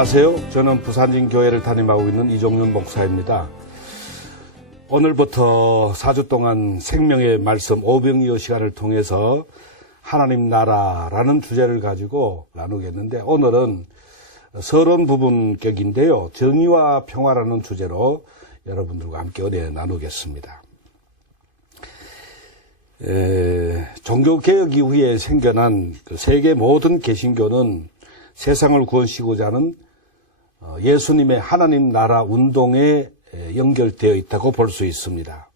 안녕하세요. 저는 부산진교회를 담임하고 있는 이종윤 목사입니다. 오늘부터 4주 동안 생명의 말씀 오병이어 시간을 통해서 하나님 나라라는 주제를 가지고 나누겠는데, 오늘은 서론 부분격인데요. 정의와 평화라는 주제로 여러분들과 함께 은혜 나누겠습니다. 종교개혁 이후에 생겨난 세계 모든 개신교는 세상을 구원시키고자 하는 예수님의 하나님 나라 운동에 연결되어 있다고 볼 수 있습니다.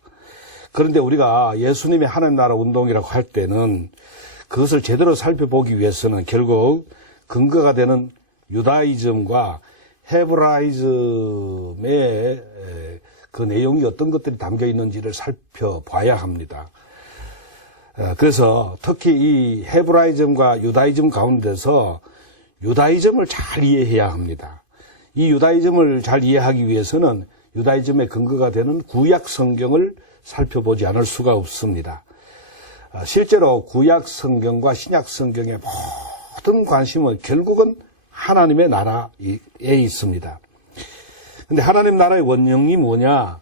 그런데 우리가 예수님의 하나님 나라 운동이라고 할 때는 그것을 제대로 살펴보기 위해서는 결국 근거가 되는 유다이즘과 헤브라이즘의 그 내용이 어떤 것들이 담겨 있는지를 살펴봐야 합니다. 그래서 특히 이 헤브라이즘과 유다이즘 가운데서 유다이즘을 잘 이해해야 합니다. 이 유다이즘을 잘 이해하기 위해서는 유다이즘의 근거가 되는 구약 성경을 살펴보지 않을 수가 없습니다. 실제로 구약 성경과 신약 성경의 모든 관심은 결국은 하나님의 나라에 있습니다. 근데 하나님 나라의 원형이 뭐냐?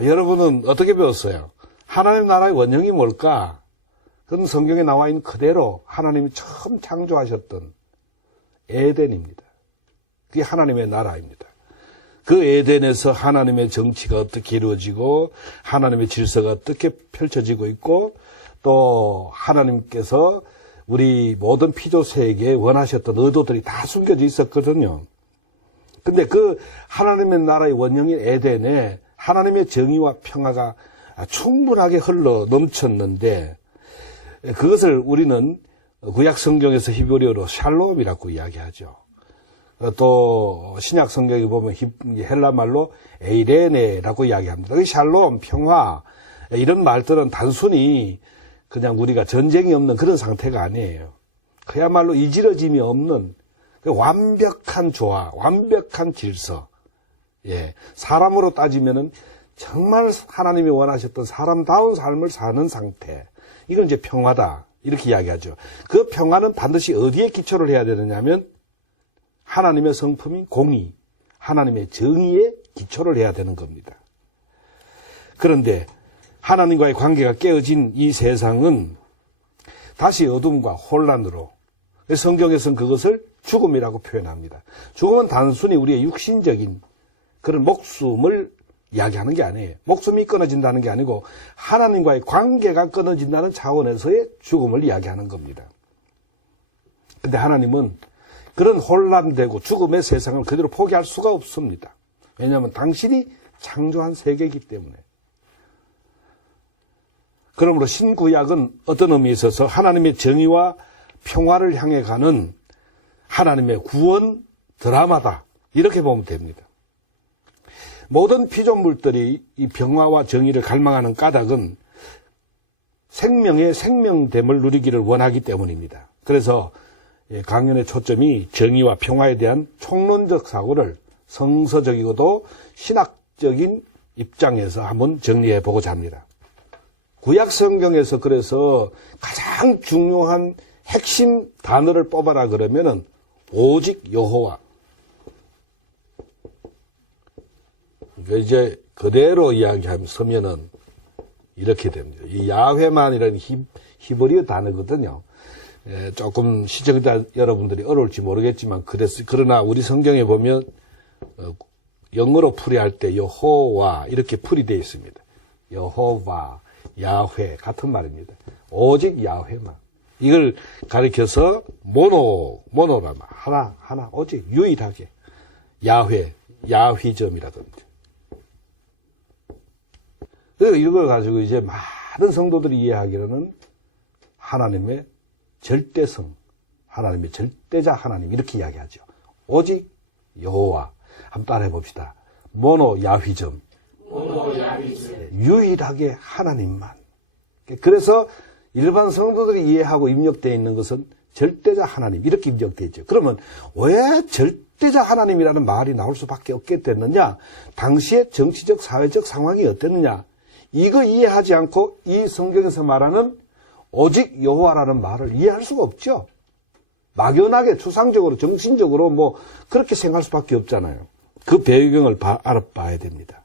여러분은 어떻게 배웠어요? 하나님 나라의 원형이 뭘까? 그건 성경에 나와 있는 그대로 하나님이 처음 창조하셨던 에덴입니다. 그게 하나님의 나라입니다. 그 에덴에서 하나님의 정치가 어떻게 이루어지고 하나님의 질서가 어떻게 펼쳐지고 있고, 또 하나님께서 우리 모든 피조세에게 원하셨던 의도들이 다 숨겨져 있었거든요. 근데 그 하나님의 나라의 원형인 에덴에 하나님의 정의와 평화가 충분하게 흘러 넘쳤는데, 그것을 우리는 구약 성경에서 히브리어로 샬롬이라고 이야기하죠. 또 신약 성경에 보면 헬라 말로 에이레네라고 이야기합니다. 샬롬, 평화, 이런 말들은 단순히 그냥 우리가 전쟁이 없는 그런 상태가 아니에요. 그야말로 이지러짐이 없는 완벽한 조화, 완벽한 질서. 사람으로 따지면은 정말 하나님이 원하셨던 사람다운 삶을 사는 상태. 이걸 이제 평화다, 이렇게 이야기하죠. 그 평화는 반드시 어디에 기초를 해야 되느냐면 하나님의 성품인 공의, 하나님의 정의에 기초를 해야 되는 겁니다. 그런데 하나님과의 관계가 깨어진 이 세상은 다시 어둠과 혼란으로, 성경에서는 그것을 죽음이라고 표현합니다. 죽음은 단순히 우리의 육신적인 그런 목숨을 이야기하는 게 아니에요. 목숨이 끊어진다는 게 아니고 하나님과의 관계가 끊어진다는 차원에서의 죽음을 이야기하는 겁니다. 근데 하나님은 그런 혼란되고 죽음의 세상을 그대로 포기할 수가 없습니다. 왜냐하면 당신이 창조한 세계이기 때문에. 그러므로 신구약은 어떤 의미에 있어서 하나님의 정의와 평화를 향해 가는 하나님의 구원 드라마다, 이렇게 보면 됩니다. 모든 피조물들이 이 평화와 정의를 갈망하는 까닭은 생명의 생명됨을 누리기를 원하기 때문입니다. 그래서 강연의 초점이 정의와 평화에 대한 총론적 사고를 성서적이고도 신학적인 입장에서 한번 정리해 보고자 합니다. 구약 성경에서 그래서 가장 중요한 핵심 단어를 뽑아라 그러면은 오직 여호와. 이제 그대로 이야기하면은 이렇게 됩니다. 이 야훼만이라는 히브리어 단어거든요. 조금 시청자 여러분들이 어려울지 모르겠지만 그러나 우리 성경에 보면 영어로 풀이할 때 여호와 이렇게 풀이되어 있습니다. 여호와, 야훼 같은 말입니다. 오직 야훼만. 이걸 가리켜서 모노라마, 하나, 오직 유일하게 야훼, 야휘점이라든지. 그래서 이걸 가지고 이제 많은 성도들이 이해하기로는 하나님의 절대성, 하나님의 절대자 하나님, 이렇게 이야기하죠. 오직 여호와. 한번 따라해 봅시다. 모노 야휘점. 유일하게 하나님만. 그래서 일반 성도들이 이해하고 입력되어 있는 것은 절대자 하나님, 이렇게 입력되어 있죠. 그러면 왜 절대자 하나님이라는 말이 나올 수밖에 없게 됐느냐? 당시의 정치적, 사회적 상황이 어땠느냐? 이거 이해하지 않고 이 성경에서 말하는 오직 여호와라는 말을 이해할 수가 없죠. 막연하게 추상적으로 정신적으로 뭐 그렇게 생각할 수밖에 없잖아요. 그 배경을 알아봐야 됩니다.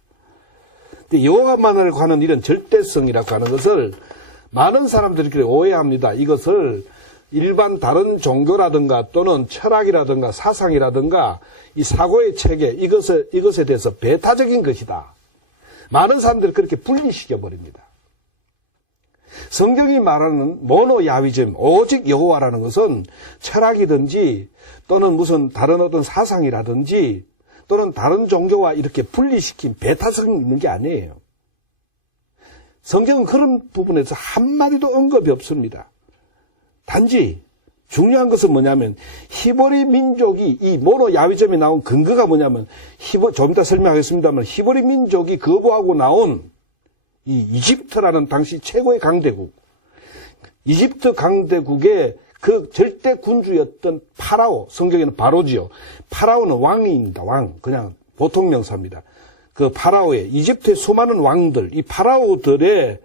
근데 여호와만을 관한 이런 절대성이라고 하는 것을 많은 사람들이 그렇게 오해합니다. 이것을 일반 다른 종교라든가 또는 철학이라든가 사상이라든가 이 사고의 체계 이것에 대해서 배타적인 것이다. 많은 사람들이 그렇게 분리시켜 버립니다. 성경이 말하는 모노야휘즘, 오직 여호와라는 것은 철학이든지 또는 무슨 다른 어떤 사상이라든지 또는 다른 종교와 이렇게 분리시킨 배타성이 있는 게 아니에요. 성경은 그런 부분에서 한마디도 언급이 없습니다. 단지 중요한 것은 뭐냐면 히브리 민족이 이 모노야휘즘에 나온 근거가 뭐냐면 좀 이따 설명하겠습니다만 히브리 민족이 거부하고 나온 이 이집트라는 당시 최고의 강대국, 이집트 강대국의 그 절대 군주였던 파라오, 성경에는 바로지요. 파라오는 왕입니다. 왕, 그냥 보통 명사입니다. 그 파라오의 이집트의 수많은 왕들, 이 파라오들의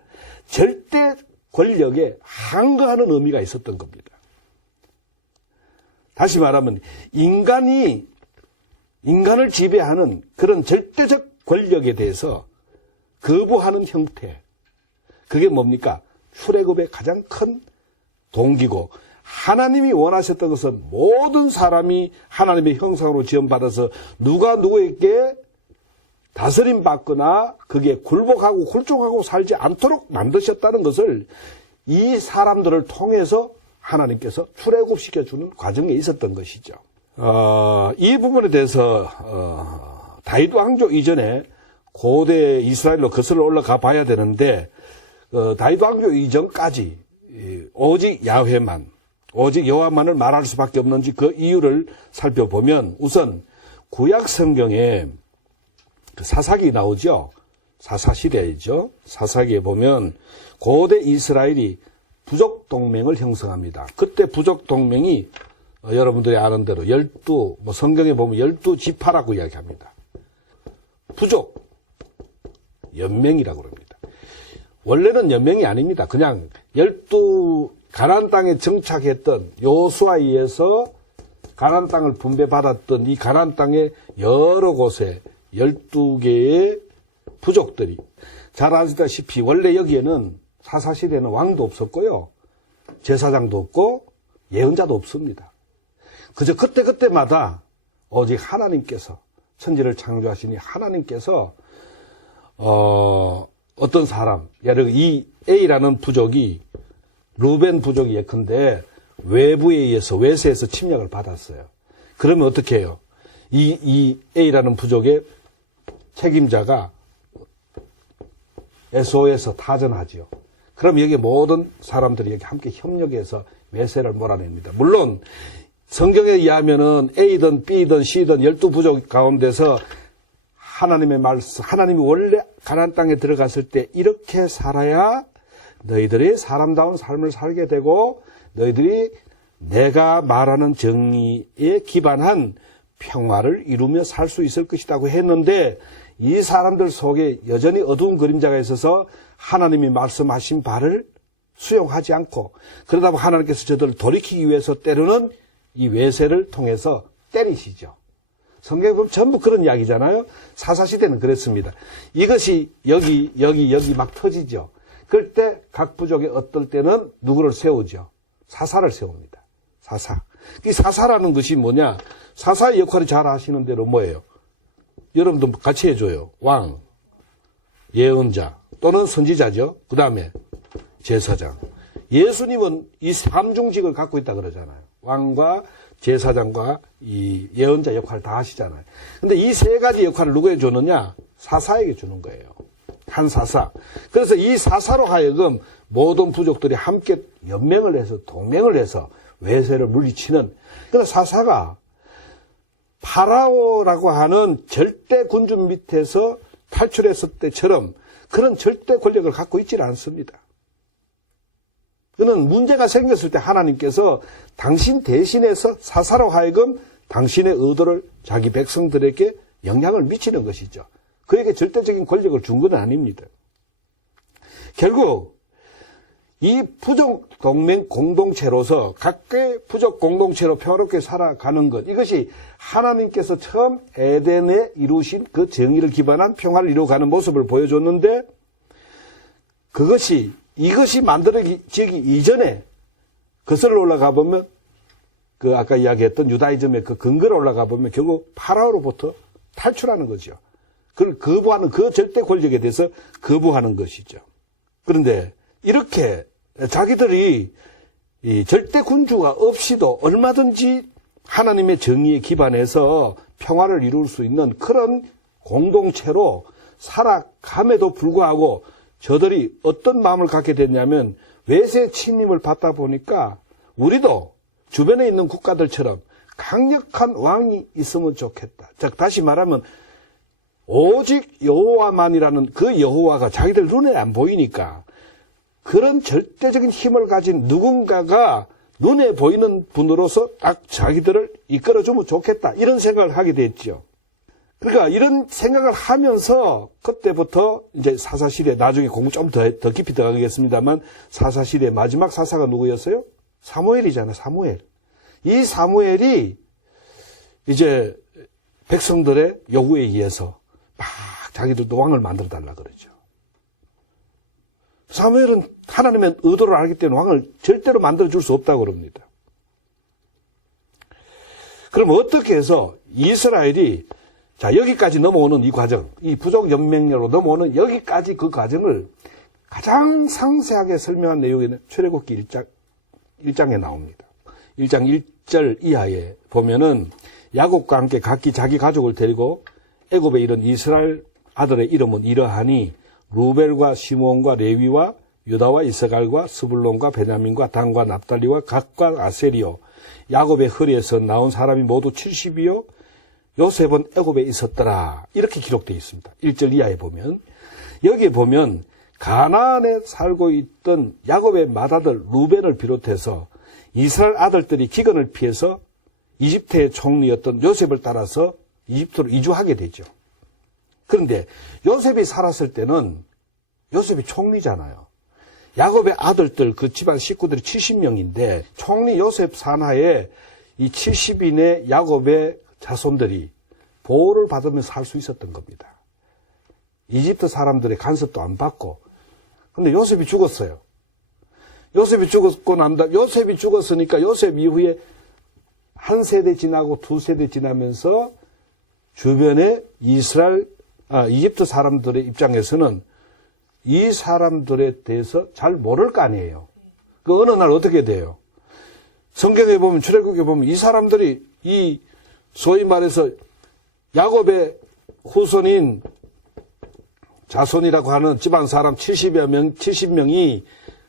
절대 권력에 항거하는 의미가 있었던 겁니다. 다시 말하면 인간을 지배하는 그런 절대적 권력에 대해서 거부하는 형태, 그게 뭡니까? 출애굽의 가장 큰 동기고 하나님이 원하셨던 것은 모든 사람이 하나님의 형상으로 지음받아서 누가 누구에게 다스림 받거나 그게 굴복하고 굴종하고 살지 않도록 만드셨다는 것을 이 사람들을 통해서 하나님께서 출애굽시켜주는 과정에 있었던 것이죠. 이 부분에 대해서 다윗 왕조 이전에 고대 이스라엘로 거슬러 올라가 봐야 되는데 다윗 왕조 이전까지 오직 야훼만, 오직 여호와만을 말할 수밖에 없는지 그 이유를 살펴보면 우선 구약 성경에 그 사사기 나오죠. 사사시대이죠. 사사기에 보면 고대 이스라엘이 부족 동맹을 형성합니다. 그때 부족 동맹이 여러분들이 아는 대로 성경에 보면 12지파라고 이야기합니다. 부족 연맹이라고 합니다. 원래는 연맹이 아닙니다. 그냥 12 가나안 땅에 정착했던 여호수아에 의해서 가나안 땅을 분배받았던 이 가나안 땅의 여러 곳에 12개의 부족들이 잘 아시다시피 원래 여기에는 사사시대는 왕도 없었고요. 제사장도 없고 예언자도 없습니다. 그저 그때마다 오직 하나님께서 천지를 창조하시니 하나님께서 어떤 사람, 예를 들어 이 A라는 부족이 루벤 부족이 예컨대 외부에 의해서 외세에서 침략을 받았어요. 그러면 어떻게 해요? 이 A라는 부족의 책임자가 SO에서 타전하지요. 그럼 여기 모든 사람들이 여기 함께 협력해서 외세를 몰아냅니다. 물론 성경에 의하면은 A든 B든 C든 12부족 가운데서 하나님의 말씀, 하나님이 원래 가나안 땅에 들어갔을 때 이렇게 살아야 너희들이 사람다운 삶을 살게 되고 너희들이 내가 말하는 정의에 기반한 평화를 이루며 살 수 있을 것이라고 했는데 이 사람들 속에 여전히 어두운 그림자가 있어서 하나님이 말씀하신 바를 수용하지 않고 그러다 보면 하나님께서 저들을 돌이키기 위해서 때로는 이 외세를 통해서 때리시죠. 성경에 보면 전부 그런 이야기잖아요. 사사시대는 그랬습니다. 이것이 여기 막 터지죠. 그럴 때 각 부족에 어떨 때는 누구를 세우죠. 사사를 세웁니다. 사사. 이 사사라는 것이 뭐냐? 사사의 역할을 잘 아시는 대로 뭐예요? 여러분도 같이 해줘요. 왕, 예언자 또는 선지자죠. 그 다음에 제사장. 예수님은 이 삼중직을 갖고 있다 그러잖아요. 왕과 제사장과 이 예언자 역할을 다 하시잖아요. 근데 이 세 가지 역할을 누구에게 주느냐? 사사에게 주는 거예요. 한 사사. 그래서 이 사사로 하여금 모든 부족들이 함께 연맹을 해서 동맹을 해서 외세를 물리치는 그런 사사가 파라오라고 하는 절대 군주 밑에서 탈출했을 때처럼 그런 절대 권력을 갖고 있지 않습니다. 그는 문제가 생겼을 때 하나님께서 당신 대신해서 사사로 하여금 당신의 의도를 자기 백성들에게 영향을 미치는 것이죠. 그에게 절대적인 권력을 준 건 아닙니다. 결국 이 부족 동맹 공동체로서 각각의 부족 공동체로 평화롭게 살아가는 것, 이것이 하나님께서 처음 에덴에 이루신 그 정의를 기반한 평화를 이루어가는 모습을 보여줬는데, 이것이 만들어지기 이전에 거슬러 올라가 보면, 그 아까 이야기했던 유다이즘의 그 근거로 올라가 보면 결국 파라오로부터 탈출하는 거죠. 그걸 거부하는, 그 절대 권력에 대해서 거부하는 것이죠. 그런데 이렇게 자기들이 이 절대 군주가 없이도 얼마든지 하나님의 정의에 기반해서 평화를 이룰 수 있는 그런 공동체로 살아감에도 불구하고 저들이 어떤 마음을 갖게 됐냐면, 외세 침입을 받다 보니까 우리도 주변에 있는 국가들처럼 강력한 왕이 있으면 좋겠다. 즉 다시 말하면 오직 여호와만이라는 그 여호와가 자기들 눈에 안 보이니까 그런 절대적인 힘을 가진 누군가가 눈에 보이는 분으로서 딱 자기들을 이끌어주면 좋겠다, 이런 생각을 하게 됐죠. 그러니까 이런 생각을 하면서 그때부터 이제 사사시대, 나중에 공부 좀 더 깊이 들어가겠습니다만, 사사시대 마지막 사사가 누구였어요? 사무엘이잖아, 사무엘. 이 사무엘이 이제 백성들의 요구에 의해서 막 자기들도 왕을 만들어 달라 그러죠. 사무엘은 하나님의 의도를 알기 때문에 왕을 절대로 만들어줄 수 없다고 그럽니다. 그럼 어떻게 해서 이스라엘이 여기까지 넘어오는 이 과정, 이 부족 연맹으로 넘어오는 여기까지 그 과정을 가장 상세하게 설명한 내용이 출애굽기 1장에 나옵니다. 1장 1절 이하에 보면은 야곱과 함께 각기 자기 가족을 데리고 애굽에 이른 이스라엘 아들의 이름은 이러하니 루벨과 시므온과 레위와 유다와 이스갈과 스불론과 베냐민과 단과 납달리와 gad과 아셀이요, 야곱의 허리에서 나온 사람이 모두 70이요 요셉은 애굽에 있었더라, 이렇게 기록되어 있습니다. 1절 이하에 보면, 여기에 보면 가나안에 살고 있던 야곱의 맏아들 루벤을 비롯해서 이스라엘 아들들이 기근을 피해서 이집트의 총리였던 요셉을 따라서 이집트로 이주하게 되죠. 그런데 요셉이 살았을 때는 요셉이 총리잖아요. 야곱의 아들들, 그 집안 식구들이 70명인데 총리 요셉 산하에 이 70인의 야곱의 자손들이 보호를 받으면서 살 수 있었던 겁니다. 이집트 사람들의 간섭도 안 받고. 근데 요셉이 죽었어요. 요셉이 죽었고 요셉이 죽었으니까 요셉 이후에 한 세대 지나고 두 세대 지나면서 주변에 이집트 사람들의 입장에서는 이 사람들에 대해서 잘 모를 거 아니에요. 그 어느 날 어떻게 돼요? 성경에 보면, 출애굽에 보면 이 사람들이 이 소위 말해서 야곱의 후손인 자손이라고 하는 집안 사람 70명이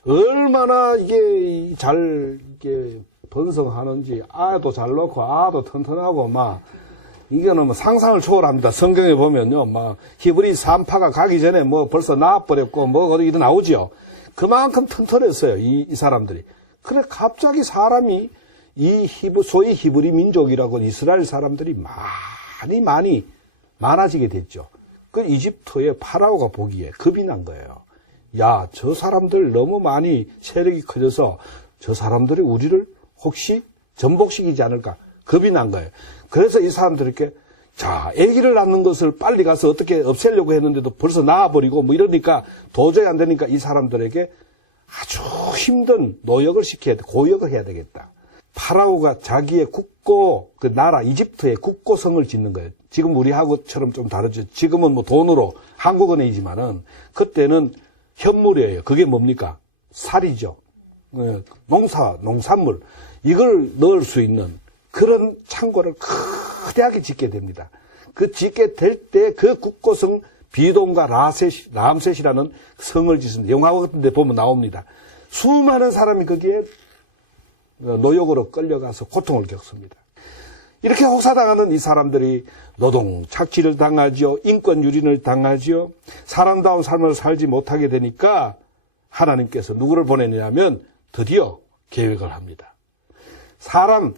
얼마나 이게 번성하는지, 아도 잘 놓고 아도 튼튼하고 막 이거는 뭐 상상을 초월합니다. 성경에 보면요, 막 히브리 산파가 가기 전에 뭐 벌써 나와버렸고 뭐 어디 나오죠. 그만큼 튼튼했어요, 이 사람들이. 그래 갑자기 사람이 소위 히브리 민족이라고 이스라엘 사람들이 많아지게 됐죠. 그 이집트의 파라오가 보기에 겁이 난 거예요. 야, 저 사람들 너무 많이 세력이 커져서 저 사람들이 우리를 혹시 전복시키지 않을까 겁이 난 거예요. 그래서 이 사람들에게 아기를 낳는 것을 빨리 가서 어떻게 없애려고 했는데도 벌써 낳아버리고 뭐 이러니까 도저히 안 되니까 이 사람들에게 아주 힘든 노역을 시켜야 돼. 고역을 해야 되겠다. 파라오가 자기의 그 나라 이집트의 국고성을 짓는 거예요. 지금 우리하고처럼 좀 다르죠. 지금은 뭐 돈으로 한국은행이지만은 그때는 현물이에요. 그게 뭡니까? 쌀이죠. 농산물. 이걸 넣을 수 있는 그런 창고를 거대하게 짓게 됩니다. 그 짓게 될 때 그 국고성 비돔과 람셋이라는 성을 짓습니다. 영화 같은 데 보면 나옵니다. 수많은 사람이 거기에 노역으로 끌려가서 고통을 겪습니다. 이렇게 혹사당하는 이 사람들이 노동 착취를 당하죠. 인권 유린을 당하죠. 사람다운 삶을 살지 못하게 되니까 하나님께서 누구를 보내냐면 드디어 계획을 합니다.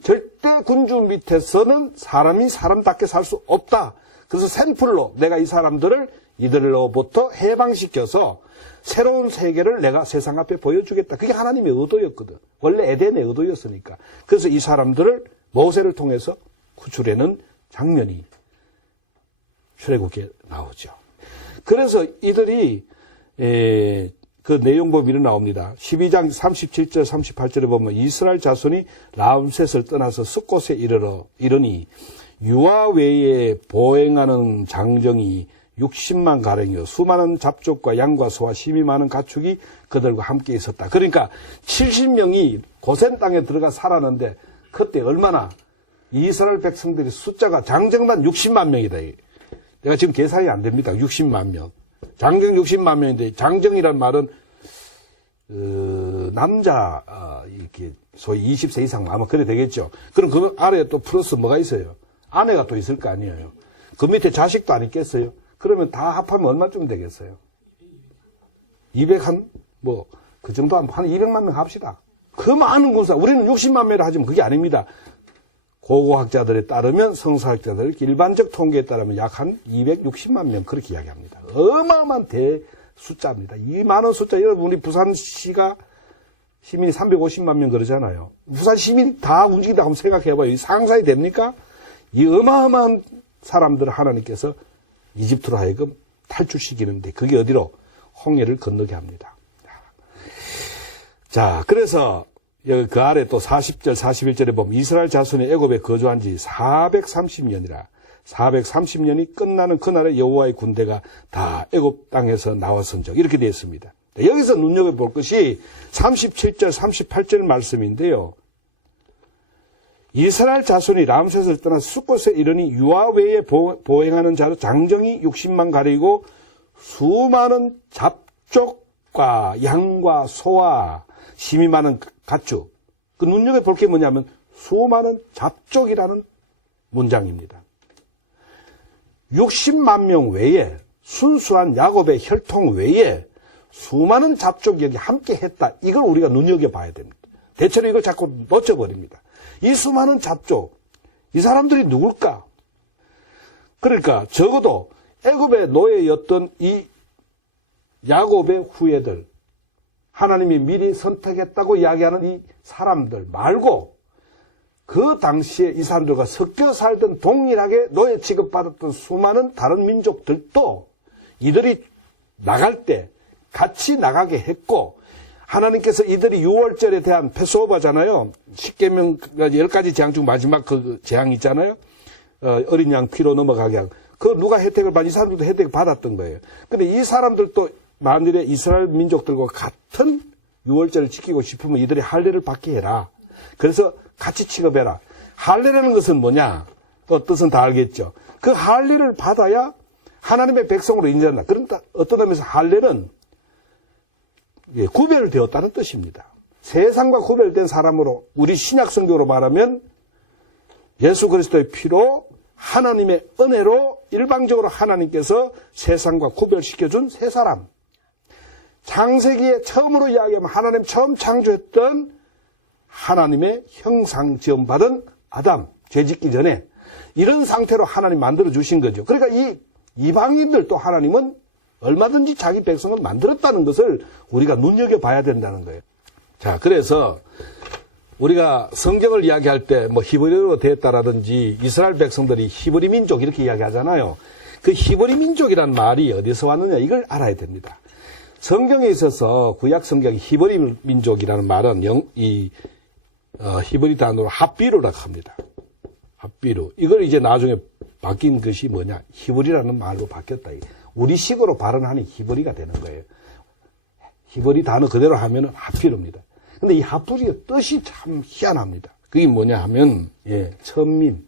절대 군주 밑에서는 사람이 사람답게 살 수 없다. 그래서 샘플로 내가 이 사람들을 이들로부터 해방시켜서 새로운 세계를 내가 세상 앞에 보여주겠다. 그게 하나님의 의도였거든. 원래 에덴의 의도였으니까. 그래서 이 사람들을 모세를 통해서 구출해낸 장면이 출애굽기에 나오죠. 그래서 이들이 그 내용 보면 나옵니다. 12장 37절 38절에 보면 이스라엘 자손이 람셋을 떠나서 숫곳에 이르니 유아 외에 보행하는 장정이 60만 가량이요 수많은 잡족과 양과 소와 심이 많은 가축이 그들과 함께 있었다. 그러니까 70명이 고센 땅에 들어가 살았는데 그때 얼마나 이스라엘 백성들이 숫자가 장정만 60만 명이다. 내가 지금 계산이 안 됩니다. 60만 명. 장정 60만 명인데 장정이란 말은 남자 이렇게 소위 20세 이상 아마 그래 되겠죠. 그럼 그 아래에 또 플러스 뭐가 있어요? 아내가 또 있을 거 아니에요. 그 밑에 자식도 안 있겠어요? 그러면 다 합하면 얼마쯤 되겠어요? 200 그 정도 한 200만 명 합시다. 그 많은 군사, 우리는 60만 명이라 하지만 그게 아닙니다. 고고학자들에 따르면 성서학자들 일반적 통계에 따르면 약 한 260만 명 그렇게 이야기합니다. 어마어마한 숫자입니다. 이 많은 숫자, 여러분 우리 부산시가 시민이 350만 명 그러잖아요. 부산 시민이 다 움직인다 한번 생각해봐요. 상상이 됩니까? 이 어마어마한 사람들을 하나님께서 이집트로 하여금 탈출시키는데 그게 어디로? 홍해를 건너게 합니다. 자, 그래서 여기 그 아래 또 40절, 41절에 보면 이스라엘 자손이 애굽에 거주한 지 430년이라 430년이 끝나는 그날에 여호와의 군대가 다 애굽 땅에서 나왔은즉 이렇게 되어 있습니다. 여기서 눈여겨볼 것이 37절, 38절 말씀인데요. 이스라엘 자손이 람셋을 떠나 숫곳에 이르니 유아 외에 보행하는 자로 장정이 60만 가리고 수많은 잡족과 양과 소와 심이 많은 가축. 그 눈여겨볼 게 뭐냐면 수많은 잡족이라는 문장입니다. 60만 명 외에 순수한 야곱의 혈통 외에 수많은 잡족이 여기 함께 했다. 이걸 우리가 눈여겨봐야 됩니다. 대체로 이걸 자꾸 놓쳐버립니다. 이 수많은 잡족, 이 사람들이 누굴까? 그러니까 적어도 애굽의 노예였던 이 야곱의 후예들, 하나님이 미리 선택했다고 이야기하는 이 사람들 말고 그 당시에 이 사람들과 섞여 살던 동일하게 노예 취급받았던 수많은 다른 민족들도 이들이 나갈 때 같이 나가게 했고 하나님께서 이들이 6월절에 대한 패스오버잖아요. 10계명 10가지 재앙 중 마지막 그 재앙 있잖아요. 어린 양 피로 넘어가게 하고. 그 누가 혜택을 받, 이 사람들도 혜택을 받았던 거예요. 근데 이 사람들도 만일에 이스라엘 민족들과 같은 6월절을 지키고 싶으면 이들이 할례를 받게 해라. 그래서 같이 취급해라. 할례라는 것은 뭐냐? 그 뜻은 다 알겠죠. 그 할례를 받아야 하나님의 백성으로 인정한다. 그런데 어떤 의미에서 할례는 구별되었다는 뜻입니다. 세상과 구별된 사람으로 우리 신약 성경으로 말하면 예수 그리스도의 피로 하나님의 은혜로 일방적으로 하나님께서 세상과 구별시켜준 세 사람. 창세기에 처음으로 이야기하면 하나님 처음 창조했던 하나님의 형상 지음받은 아담, 죄짓기 전에 이런 상태로 하나님 만들어주신 거죠. 그러니까 이 이방인들도 하나님은 얼마든지 자기 백성을 만들었다는 것을 우리가 눈여겨봐야 된다는 거예요. 자, 그래서 우리가 성경을 이야기할 때 뭐 히브리어로 되었다라든지 이스라엘 백성들이 히브리 민족 이렇게 이야기하잖아요. 그 히브리 민족이란 말이 어디서 왔느냐 이걸 알아야 됩니다. 성경에 있어서 구약 성경 히브리 민족이라는 말은 히브리 단어로 핫비루라고 합니다. 핫비루. 이걸 이제 나중에 바뀐 것이 뭐냐? 히브리라는 말로 바뀌었다. 우리식으로 발언하는 히브리가 되는 거예요. 히브리 단어 그대로 하면은 핫비루입니다. 근데 이 핫비루의 뜻이 참 희한합니다. 그게 뭐냐 하면, 천민,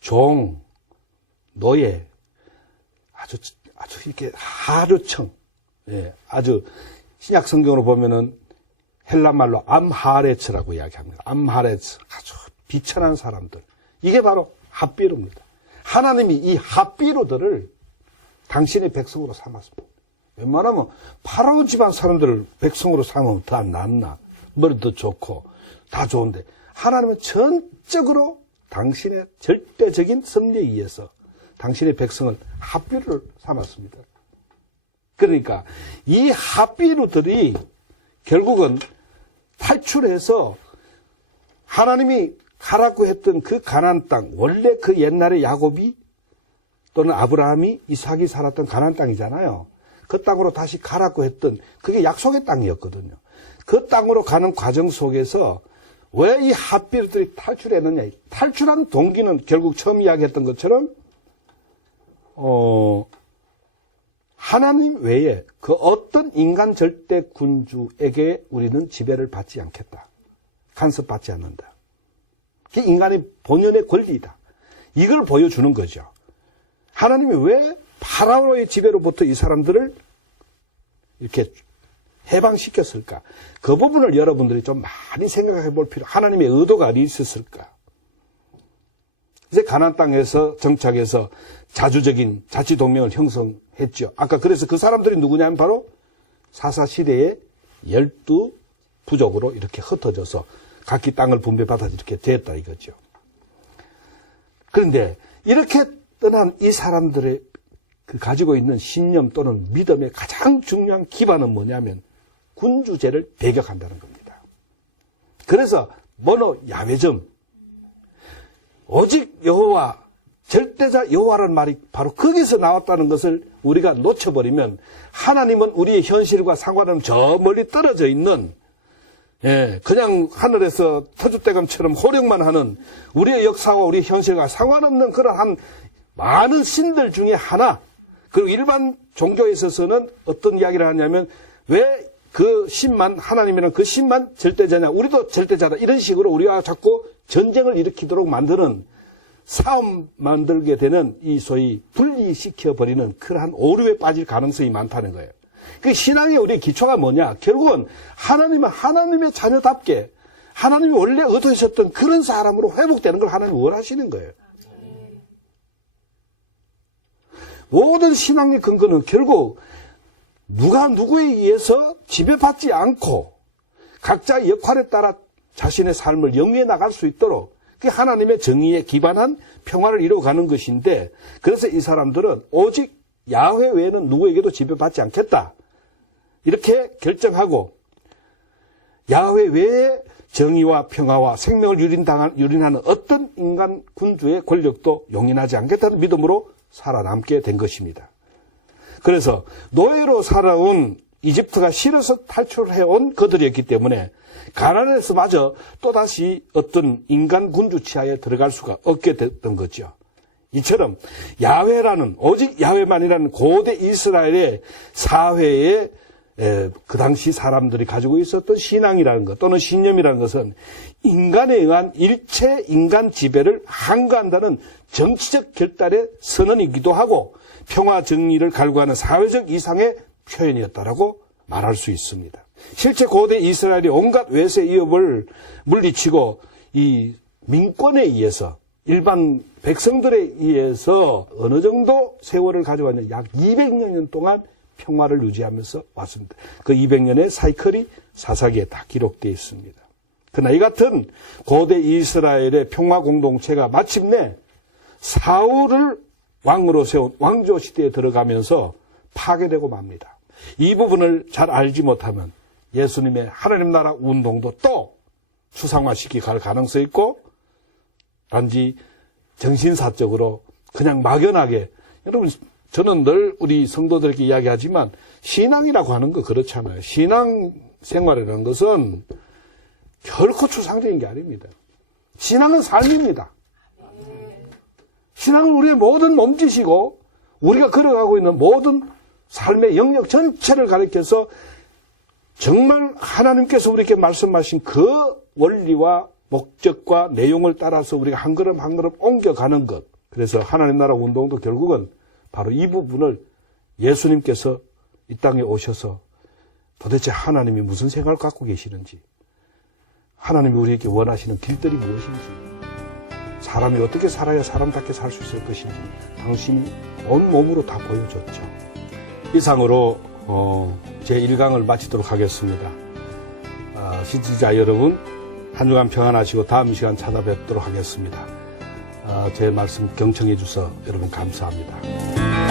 종, 노예, 아주 이렇게 하류청, 아주 신약 성경으로 보면은 헬라 말로 암하레츠라고 이야기합니다. 암하레츠, 아주 비천한 사람들. 이게 바로 핫비루입니다. 하나님이 이 핫비루들을 당신의 백성으로 삼았습니다. 웬만하면 파라오 집안 사람들을 백성으로 삼으면 더 안 낫나? 머리도 좋고 다 좋은데 하나님은 전적으로 당신의 절대적인 섭리에 의해서 당신의 백성을 합비를 삼았습니다. 그러니까 이 합비루들이 결국은 탈출해서 하나님이 가라고 했던 그 가나안 땅, 원래 그 옛날에 야곱이 또는 아브라함이 이삭이 살았던 가나안 땅이잖아요. 그 땅으로 다시 가라고 했던 그게 약속의 땅이었거든요. 그 땅으로 가는 과정 속에서 왜 이 합비루들이 탈출했느냐. 탈출한 동기는 결국 처음 이야기했던 것처럼 하나님 외에 그 어떤 인간 절대 군주에게 우리는 지배를 받지 않겠다. 간섭받지 않는다. 그게 인간의 본연의 권리다. 이걸 보여주는 거죠. 하나님이 왜 파라오의 지배로부터 이 사람들을 이렇게 해방시켰을까? 그 부분을 여러분들이 좀 많이 생각해 볼 필요, 하나님의 의도가 어디 있었을까? 이제 가나안 땅에서 정착해서 자주적인 자치동맹을 형성했죠. 아까 그래서 그 사람들이 누구냐면 바로 사사시대의 12부족으로 이렇게 흩어져서 각기 땅을 분배받아 이렇게 됐다 이거죠. 그런데 이렇게 떠난 이 사람들의 그 가지고 있는 신념 또는 믿음의 가장 중요한 기반은 뭐냐면 군주제를 배격한다는 겁니다. 그래서 모노 야훼점, 오직 여호와, 절대자 여호와라는 말이 바로 거기서 나왔다는 것을 우리가 놓쳐버리면 하나님은 우리의 현실과 상관없는 저 멀리 떨어져 있는 그냥 하늘에서 터줏대감처럼 호령만 하는 우리의 역사와 우리의 현실과 상관없는 그러한 많은 신들 중에 하나, 그리고 일반 종교에 있어서는 어떤 이야기를 하냐면 왜 그 신만, 하나님이란 그 신만 절대자냐, 우리도 절대자다, 이런 식으로 우리가 자꾸 전쟁을 일으키도록 만드는, 싸움 만들게 되는 이 소위 분리시켜버리는 그러한 오류에 빠질 가능성이 많다는 거예요. 그 신앙의 우리의 기초가 뭐냐? 결국은 하나님은 하나님의 자녀답게 하나님이 원래 의도하셨던 그런 사람으로 회복되는 걸 하나님이 원하시는 거예요. 모든 신앙의 근거는 결국 누가 누구에 의해서 지배받지 않고 각자의 역할에 따라 자신의 삶을 영위해 나갈 수 있도록 그게 하나님의 정의에 기반한 평화를 이루어가는 것인데, 그래서 이 사람들은 오직 야훼 외에는 누구에게도 지배받지 않겠다 이렇게 결정하고 야훼 외에 정의와 평화와 생명을 유린하는 어떤 인간 군주의 권력도 용인하지 않겠다는 믿음으로 살아남게 된 것입니다. 그래서 노예로 살아온 이집트가 싫어서 탈출해온 그들이었기 때문에 가나안에서마저 또다시 어떤 인간 군주 치하에 들어갈 수가 없게 됐던 거죠. 이처럼 야훼라는, 오직 야훼만이라는 고대 이스라엘의 사회에 그 당시 사람들이 가지고 있었던 신앙이라는 것 또는 신념이라는 것은 인간에 의한 일체 인간 지배를 항거한다는 정치적 결단의 선언이기도 하고 평화 정의를 갈구하는 사회적 이상의 표현이었다라고 말할 수 있습니다. 실제 고대 이스라엘이 온갖 외세 위협을 물리치고 이 민권에 의해서 일반 백성들에 의해서 어느 정도 세월을 가져왔냐, 약 200년 동안 평화를 유지하면서 왔습니다. 그 200년의 사이클이 사사기에 다 기록되어 있습니다. 그러나 이 같은 고대 이스라엘의 평화 공동체가 마침내 사울을 왕으로 세운 왕조 시대에 들어가면서 파괴되고 맙니다. 이 부분을 잘 알지 못하면 예수님의 하나님 나라 운동도 또 추상화시키 갈 가능성이 있고, 단지 정신사적으로 그냥 막연하게, 여러분 저는 늘 우리 성도들에게 이야기하지만 신앙이라고 하는 거 그렇잖아요. 신앙 생활이라는 것은 결코 추상적인 게 아닙니다. 신앙은 삶입니다. 신앙은 우리의 모든 몸짓이고 우리가 걸어가고 있는 모든 삶의 영역 전체를 가리켜서 정말 하나님께서 우리에게 말씀하신 그 원리와 목적과 내용을 따라서 우리가 한 걸음 한 걸음 옮겨가는 것. 그래서 하나님 나라 운동도 결국은 바로 이 부분을 예수님께서 이 땅에 오셔서 도대체 하나님이 무슨 생각을 갖고 계시는지, 하나님이 우리에게 원하시는 길들이 무엇인지, 사람이 어떻게 살아야 사람답게 살 수 있을 것인지 당신이 온몸으로 다 보여줬죠. 이상으로 제 1강을 마치도록 하겠습니다. 시청자 여러분, 한 주간 평안하시고 다음 시간 찾아뵙도록 하겠습니다. 제 말씀 경청해 주셔서 여러분 감사합니다.